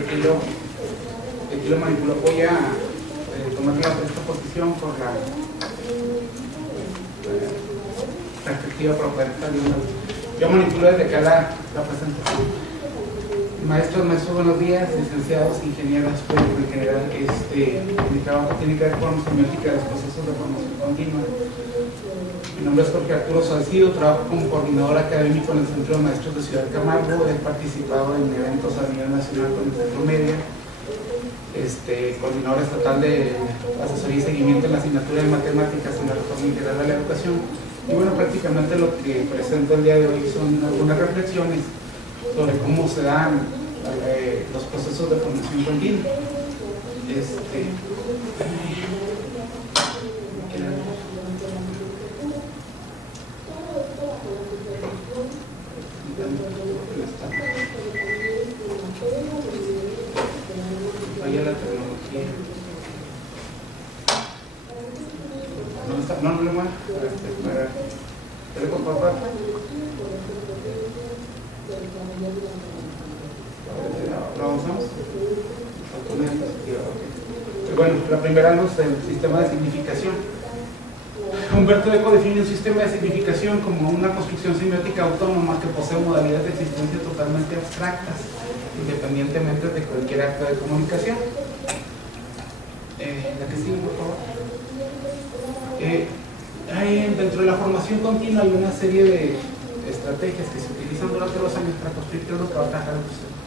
Aquí lo manipulo. Voy a tomar esta posición con la perspectiva para poder estar viendo. Yo manipulo desde acá la presentación. Maestros, buenos días, licenciados, ingenieros, en general. Mi trabajo tiene que ver con semiótica de los procesos de formación continua. Mi nombre es Jorge Arturo Salcido, trabajo como coordinador académico en el Centro de Maestros de Ciudad Camargo. He participado en eventos a nivel nacional con el Centro Media, coordinador estatal de asesoría y seguimiento en la asignatura de matemáticas en la Reforma Integral de la Educación. Y bueno, prácticamente lo que presento el día de hoy son algunas reflexiones sobre cómo se dan los procesos de formación continua. Vaya la tecnología. No le mueva. ¿Lo avanzamos? Bueno, la primera luz del sistema de significación. Humberto Eco define un sistema de significación como una construcción semiótica autónoma que posee modalidades de existencia totalmente abstractas, independientemente de cualquier acto de comunicación. La que sigue, por favor. Dentro de la formación continua hay una serie de estrategias que se utilizan durante los años para construir lo que va a trabajar el docente.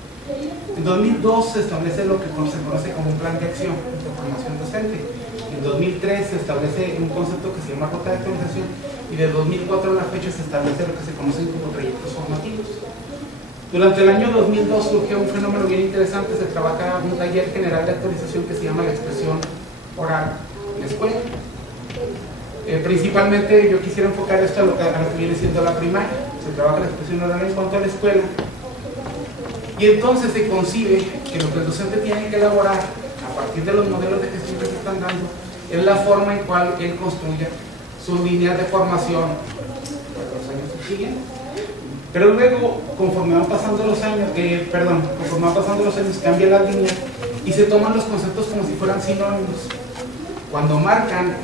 En 2002 se establece lo que se conoce como un plan de acción de formación docente. En 2003 se establece un concepto que se llama ruta de actualización, y de 2004 a la fecha se establece lo que se conocen como trayectos formativos. Durante el año 2002 surgió un fenómeno bien interesante. Se trabaja un taller general de actualización que se llama la expresión oral en la escuela. Principalmente yo quisiera enfocar esto a lo que viene siendo la primaria. Se trabaja la expresión oral en cuanto a la escuela, y entonces se concibe que lo que el docente tiene que elaborar a partir de los modelos de gestión que se están dando es la forma en cual él construya sus líneas de formación para los años siguientes. Pero luego, conforme van pasando los años, cambian las líneas y se toman los conceptos como si fueran sinónimos, cuando marcan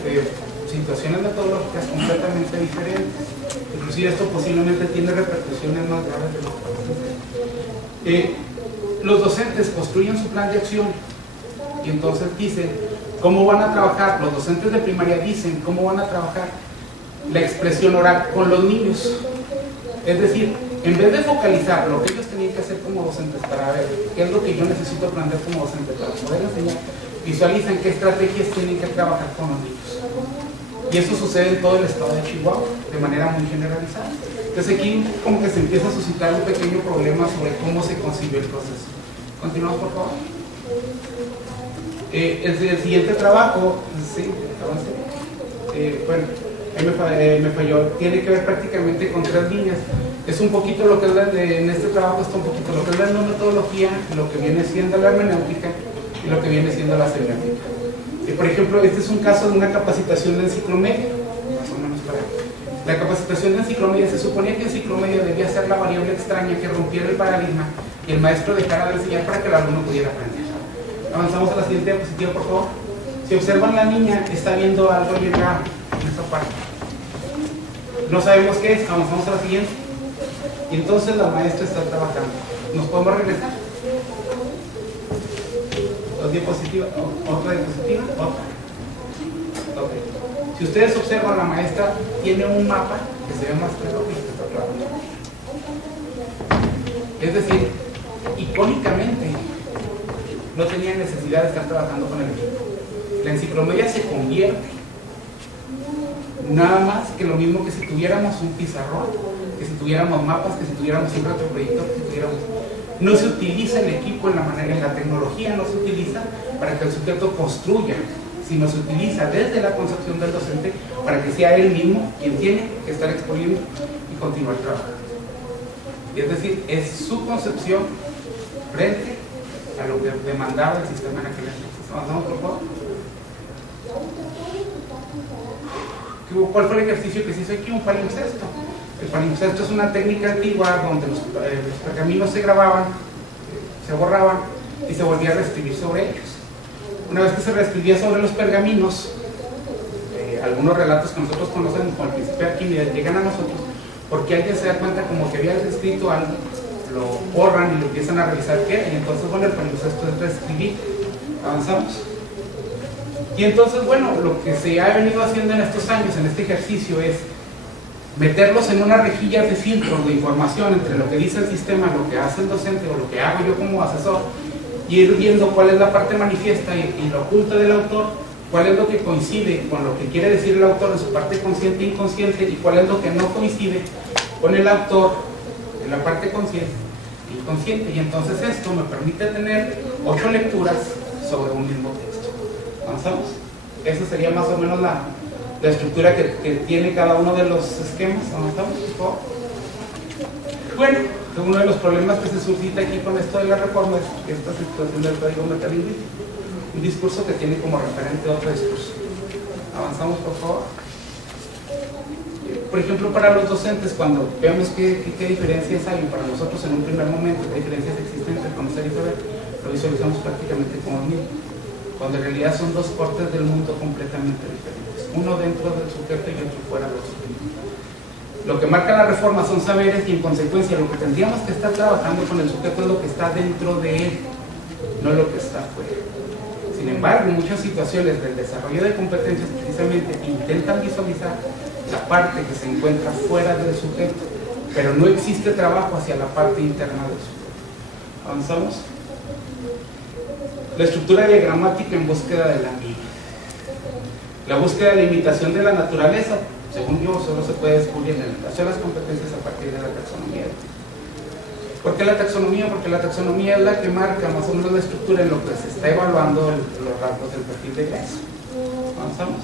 situaciones metodológicas completamente diferentes. Inclusive esto posiblemente tiene repercusiones más graves de lo que los docentes construyen su plan de acción y entonces dicen cómo van a trabajar. Los docentes de primaria dicen cómo van a trabajar la expresión oral con los niños. Es decir, en vez de focalizar lo que ellos tenían que hacer como docentes para ver qué es lo que yo necesito aprender como docente para poder enseñar, visualizan qué estrategias tienen que trabajar con los niños. Y eso sucede en todo el estado de Chihuahua de manera muy generalizada. Entonces aquí como que se empieza a suscitar un pequeño problema sobre cómo se concibe el proceso. Continuamos, por favor. El siguiente trabajo, sí, bueno, ahí me falló. Tiene que ver prácticamente con tres líneas. Es un poquito lo que es en este trabajo está un poquito lo que es la metodología, lo que viene siendo la hermenéutica y lo que viene siendo la semiótica. Por ejemplo, este es un caso de una capacitación de enciclomedia, más o menos para la capacitación de enciclomedia. Se suponía que enciclomedia debía ser la variable extraña que rompiera el paradigma y el maestro dejara de enseñar para que el alumno pudiera aprender. Avanzamos a la siguiente diapositiva, por favor. Si observan, la niña está viendo algo bien raro en esta parte. No sabemos qué es. Avanzamos a la siguiente. Y entonces la maestra está trabajando. ¿Nos podemos regresar? Dos diapositivas, otra diapositiva, otra. Okay. Si ustedes observan, la maestra tiene un mapa que se ve más claro que está trabajando. Es decir, icónicamente no tenía necesidad de estar trabajando con el equipo. La enciclomedia se convierte nada más que lo mismo que si tuviéramos un pizarrón, que si tuviéramos mapas, que si tuviéramos un retroproyector, que si tuviéramos... No se utiliza el equipo en la tecnología, no se utiliza para que el sujeto construya, sino se utiliza desde la concepción del docente para que sea él mismo quien tiene que estar exponiendo y continuar trabajando. Y es decir, es su concepción frente a lo que demandaba el sistema en aquel entonces. ¿Avanzamos, por favor? ¿Cuál fue el ejercicio que se hizo aquí? Un palimpsesto. El palimpsesto es una técnica antigua donde los pergaminos se grababan, se borraban y se volvía a reescribir sobre ellos. Una vez que se reescribía sobre los pergaminos, algunos relatos que nosotros conocemos como el Principio de Arquímedes llegan a nosotros porque alguien se da cuenta como que había escrito algo, lo borran y lo empiezan a revisar qué era, y entonces bueno, el proceso es reescribir. Avanzamos. Y entonces bueno, lo que se ha venido haciendo en estos años, en este ejercicio, es meterlos en una rejilla de filtros de información entre lo que dice el sistema, lo que hace el docente o lo que hago yo como asesor, y ir viendo cuál es la parte manifiesta y lo oculta del autor, cuál es lo que coincide con lo que quiere decir el autor en su parte consciente e inconsciente, y cuál es lo que no coincide con el autor en la parte consciente e inconsciente. Y entonces esto me permite tener 8 lecturas sobre un mismo texto. ¿Avanzamos? Esa sería más o menos la estructura que tiene cada uno de los esquemas. ¿Avanzamos, por favor? Bueno, uno de los problemas que se suscita aquí con esto de la reforma es esta situación del código metalingüístico, un discurso que tiene como referente otro discurso. Avanzamos, por favor. Por ejemplo, para los docentes, cuando veamos qué diferencias hay para nosotros en un primer momento, qué diferencias existen entre conocer y saber, lo visualizamos prácticamente como mismo, cuando en realidad son dos cortes del mundo completamente diferentes, uno dentro del sujeto y otro fuera del sujeto. Lo que marca la reforma son saberes, y en consecuencia lo que tendríamos que estar trabajando con el sujeto es lo que está dentro de él, no lo que está fuera. Sin embargo, en muchas situaciones del desarrollo de competencias precisamente intentan visualizar la parte que se encuentra fuera del sujeto, pero no existe trabajo hacia la parte interna del sujeto. ¿Avanzamos? La estructura diagramática en búsqueda de la misma. La búsqueda de la imitación de la naturaleza, según yo, solo se puede descubrir en el caso de las competencias a partir de la taxonomía. ¿Por qué la taxonomía? Porque la taxonomía es la que marca más o menos la estructura en lo que se está evaluando los rasgos del perfil de clase. ¿Avanzamos?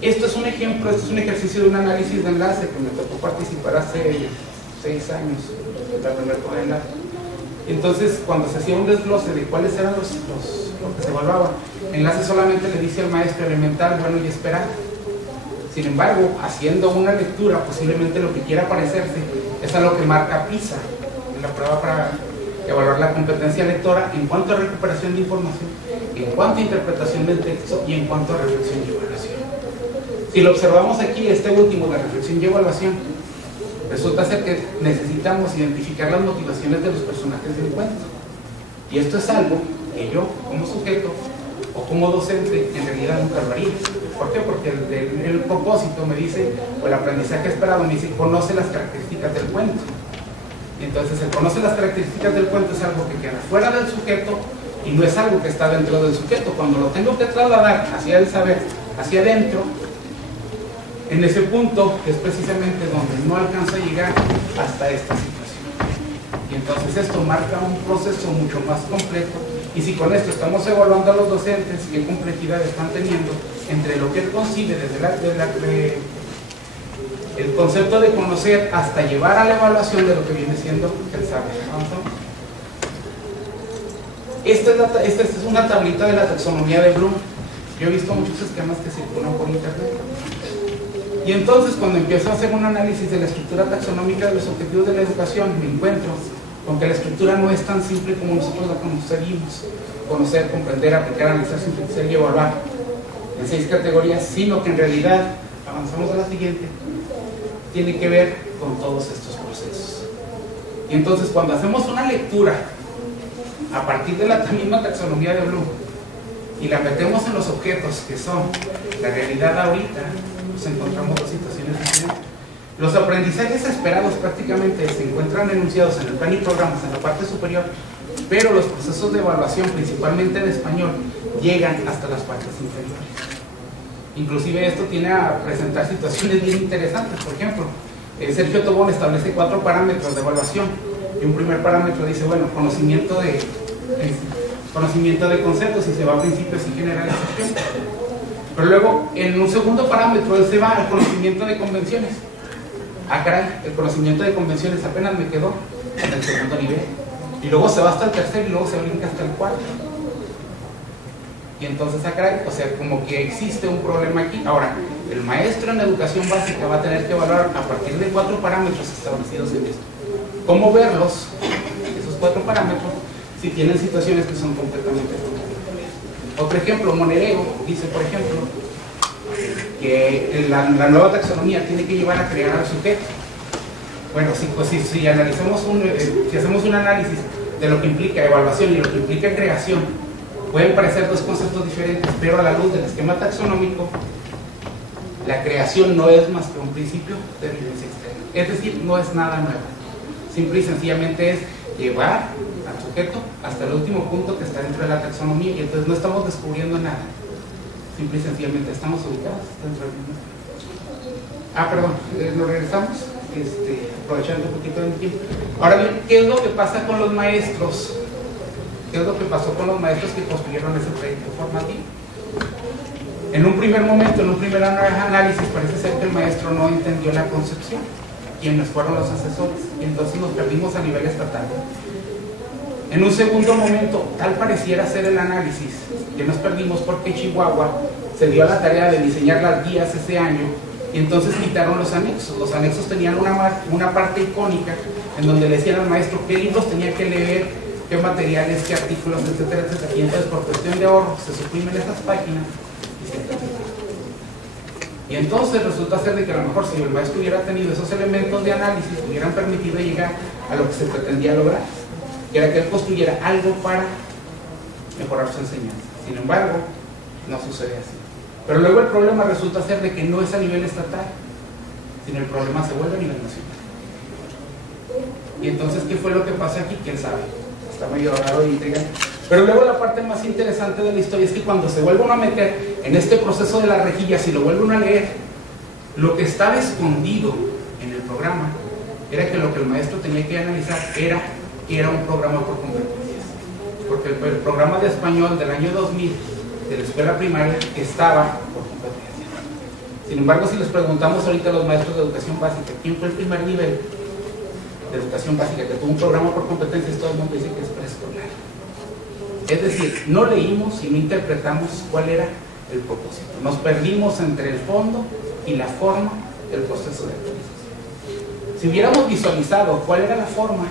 Esto es un ejemplo, esto es un ejercicio de un análisis de enlace que me tocó participar hace 6 años, la primera por enlace. Entonces, cuando se hacía un desglose de cuáles eran lo que se evaluaba, enlace solamente le dice al maestro elemental, bueno y esperar. Sin embargo, haciendo una lectura, posiblemente lo que quiera parecerse es a lo que marca PISA en la prueba para evaluar la competencia lectora en cuanto a recuperación de información, en cuanto a interpretación del texto y en cuanto a reflexión y evaluación. Si lo observamos aquí, este último, la reflexión y evaluación, resulta ser que necesitamos identificar las motivaciones de los personajes del cuento. Y esto es algo que yo, como sujeto o como docente, en realidad nunca lo haría. ¿Por qué? Porque el propósito me dice, o el aprendizaje esperado me dice, conoce las características del cuento. Y entonces el conoce las características del cuento es algo que queda fuera del sujeto y no es algo que está dentro del sujeto. Cuando lo tengo que trasladar hacia el saber, hacia adentro, en ese punto es precisamente donde no alcanza a llegar hasta esta situación. Y entonces esto marca un proceso mucho más completo. Y si con esto estamos evaluando a los docentes, qué complejidad están teniendo entre lo que él concibe desde el concepto de conocer hasta llevar a la evaluación de lo que viene siendo el saber. Esta es una tablita de la taxonomía de Bloom. Yo he visto muchos esquemas que circulan por internet. Y entonces, cuando empiezo a hacer un análisis de la estructura taxonómica de los objetivos de la educación, me encuentro con que la estructura no es tan simple como nosotros la concebimos: conocer, comprender, aplicar, analizar, sintetizar y evaluar, en 6 categorías, sino que en realidad, avanzamos a la siguiente, tiene que ver con todos estos procesos. Y entonces, cuando hacemos una lectura a partir de la misma taxonomía de Bloom y la metemos en los objetos que son la realidad ahorita, nos encontramos dos situaciones diferentes. Los aprendizajes esperados prácticamente se encuentran enunciados en el plan y programas en la parte superior, pero los procesos de evaluación, principalmente en español, llegan hasta las partes inferiores. Inclusive esto tiene a presentar situaciones bien interesantes. Por ejemplo, Sergio Tobón establece 4 parámetros de evaluación, y un primer parámetro dice, bueno, conocimiento de conceptos, y se va a principios y generalización. Pero luego, en un segundo parámetro, él se va al conocimiento de convenciones. Ah, caray, el conocimiento de convenciones apenas me quedó en el segundo nivel. Y luego se va hasta el tercero y luego se brinca hasta el cuarto. Y entonces, ah, caray, o sea, como que existe un problema aquí. Ahora, el maestro en educación básica va a tener que evaluar a partir de 4 parámetros establecidos en esto. ¿Cómo verlos, esos 4 parámetros, si tienen situaciones que son completamente contradictorias. Otro ejemplo, Monereo dice, por ejemplo, que la nueva taxonomía tiene que llevar a crear al sujeto. Bueno, si analizamos si hacemos un análisis de lo que implica evaluación y lo que implica creación, pueden parecer dos conceptos diferentes, pero a la luz del esquema taxonómico, la creación no es más que un principio de vivencia externa. Es decir, no es nada nuevo. Simple y sencillamente es llevar al sujeto hasta el último punto que está dentro de la taxonomía, y entonces no estamos descubriendo nada. Simple y sencillamente estamos ubicados dentro del mismo. Perdón, nos regresamos, aprovechando un poquito del tiempo. Ahora bien, ¿qué es lo que pasa con los maestros? ¿Qué es lo que pasó con los maestros que construyeron ese proyecto formativo? En un primer momento, en un primer análisis, parece ser que el maestro no entendió la concepción, quienes fueron los asesores, y entonces nos perdimos a nivel estatal. En un segundo momento, tal pareciera ser el análisis, que nos perdimos porque Chihuahua se dio a la tarea de diseñar las guías ese año, y entonces quitaron los anexos. Los anexos tenían una parte icónica en donde le decían al maestro qué libros tenía que leer, qué materiales, qué artículos, etcétera, etcétera. Y entonces, por cuestión de ahorro, se suprimen esas páginas y se quitan. Y entonces resulta ser de que a lo mejor si el maestro hubiera tenido esos elementos de análisis, hubieran permitido llegar a lo que se pretendía lograr, que era que él construyera algo para mejorar su enseñanza. Sin embargo, no sucede así. Pero luego el problema resulta ser de que no es a nivel estatal, sino el problema se vuelve a nivel nacional. Y entonces, ¿qué fue lo que pasó aquí? ¿Quién sabe? Está medio raro e intrigante. Pero luego la parte más interesante de la historia es que cuando se vuelve uno a meter en este proceso de las rejillas y lo vuelve uno a leer, lo que estaba escondido en el programa era que lo que el maestro tenía que analizar era que era un programa por competencias. Porque el programa de español del año 2000 de la escuela primaria estaba por competencias. Sin embargo, si les preguntamos ahorita a los maestros de educación básica, ¿quién fue el primer nivel de educación básica que tuvo un programa por competencias? Todo el mundo dice que es preescolar. Es decir, no leímos y no interpretamos cuál era el propósito. Nos perdimos entre el fondo y la forma del proceso de actualización. Si hubiéramos visualizado cuál era la forma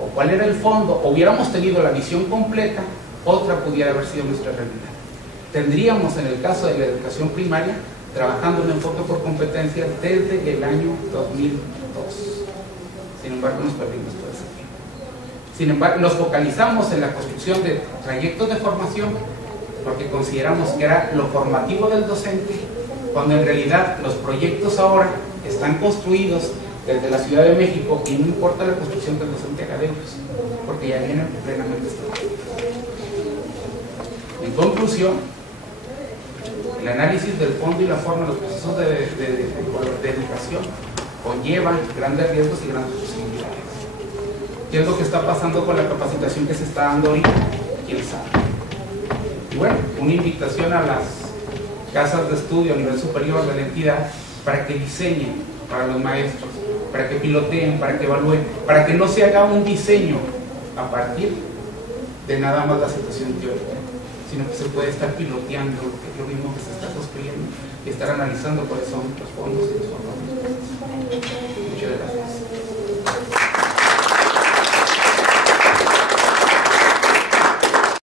o cuál era el fondo, o hubiéramos tenido la visión completa, otra pudiera haber sido nuestra realidad. Tendríamos, en el caso de la educación primaria, trabajando un enfoque por competencias desde el año 2002. Sin embargo, nos perdimos todo ese tiempo. Sin embargo, nos focalizamos en la construcción de trayectos de formación porque consideramos que era lo formativo del docente, cuando en realidad los proyectos ahora están construidos desde la Ciudad de México y no importa la construcción del docente haga de ellos, porque ya vienen plenamente establecidos. En conclusión, el análisis del fondo y la forma de los procesos de educación conllevan grandes riesgos y grandes posibilidades. ¿Qué es lo que está pasando con la capacitación que se está dando ahorita? ¿Quién sabe? Y bueno, una invitación a las casas de estudio a nivel superior de la entidad para que diseñen para los maestros, para que piloteen, para que evalúen, para que no se haga un diseño a partir de nada más la situación teórica, sino que se puede estar piloteando lo mismo que se está construyendo y estar analizando cuáles son los fondos y los fondos. Muchas gracias.